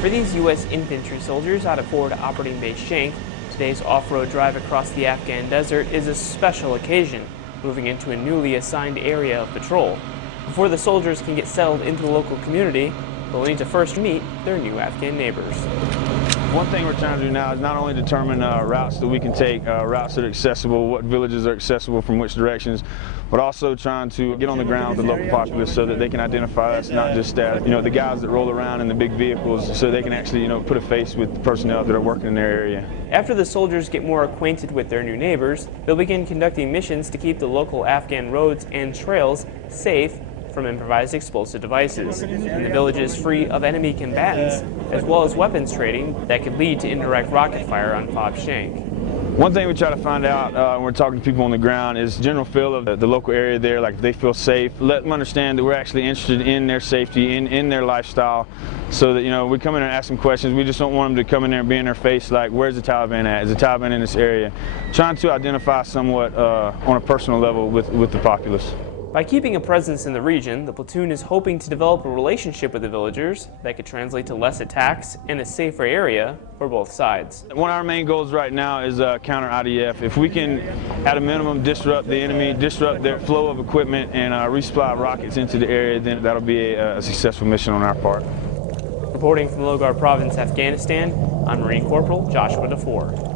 For these U.S. infantry soldiers out of Forward Operating Base Shank, today's off-road drive across the Afghan desert is a special occasion, moving into a newly assigned area of patrol. Before the soldiers can get settled into the local community, they'll need to first meet their new Afghan neighbors. One thing we're trying to do now is not only determine routes that we can take, routes that are accessible, what villages are accessible from which directions, but also trying to get on the ground with the local populace so that they can identify us, not just as, the guys that roll around in the big vehicles, so they can actually, put a face with the personnel that are working in their area. After the soldiers get more acquainted with their new neighbors, they'll begin conducting missions to keep the local Afghan roads and trails safe from improvised explosive devices, and the village is free of enemy combatants, as well as weapons trading that could lead to indirect rocket fire on FOB Shank. One thing we try to find out when we're talking to people on the ground is general feel of the local area there, like if they feel safe. Let them understand that we're actually interested in their safety, in their lifestyle, so that, we come in and ask them questions. We just don't want them to come in there and be in their face like, where's the Taliban at? Is the Taliban in this area? Trying to identify somewhat on a personal level with the populace. By keeping a presence in the region, the platoon is hoping to develop a relationship with the villagers that could translate to less attacks and a safer area for both sides. One of our main goals right now is counter IDF. If we can, at a minimum, disrupt the enemy, disrupt their flow of equipment, and resupply rockets into the area, then that'll be a successful mission on our part. Reporting from Logar Province, Afghanistan, I'm Marine Corporal Joshua DeFore.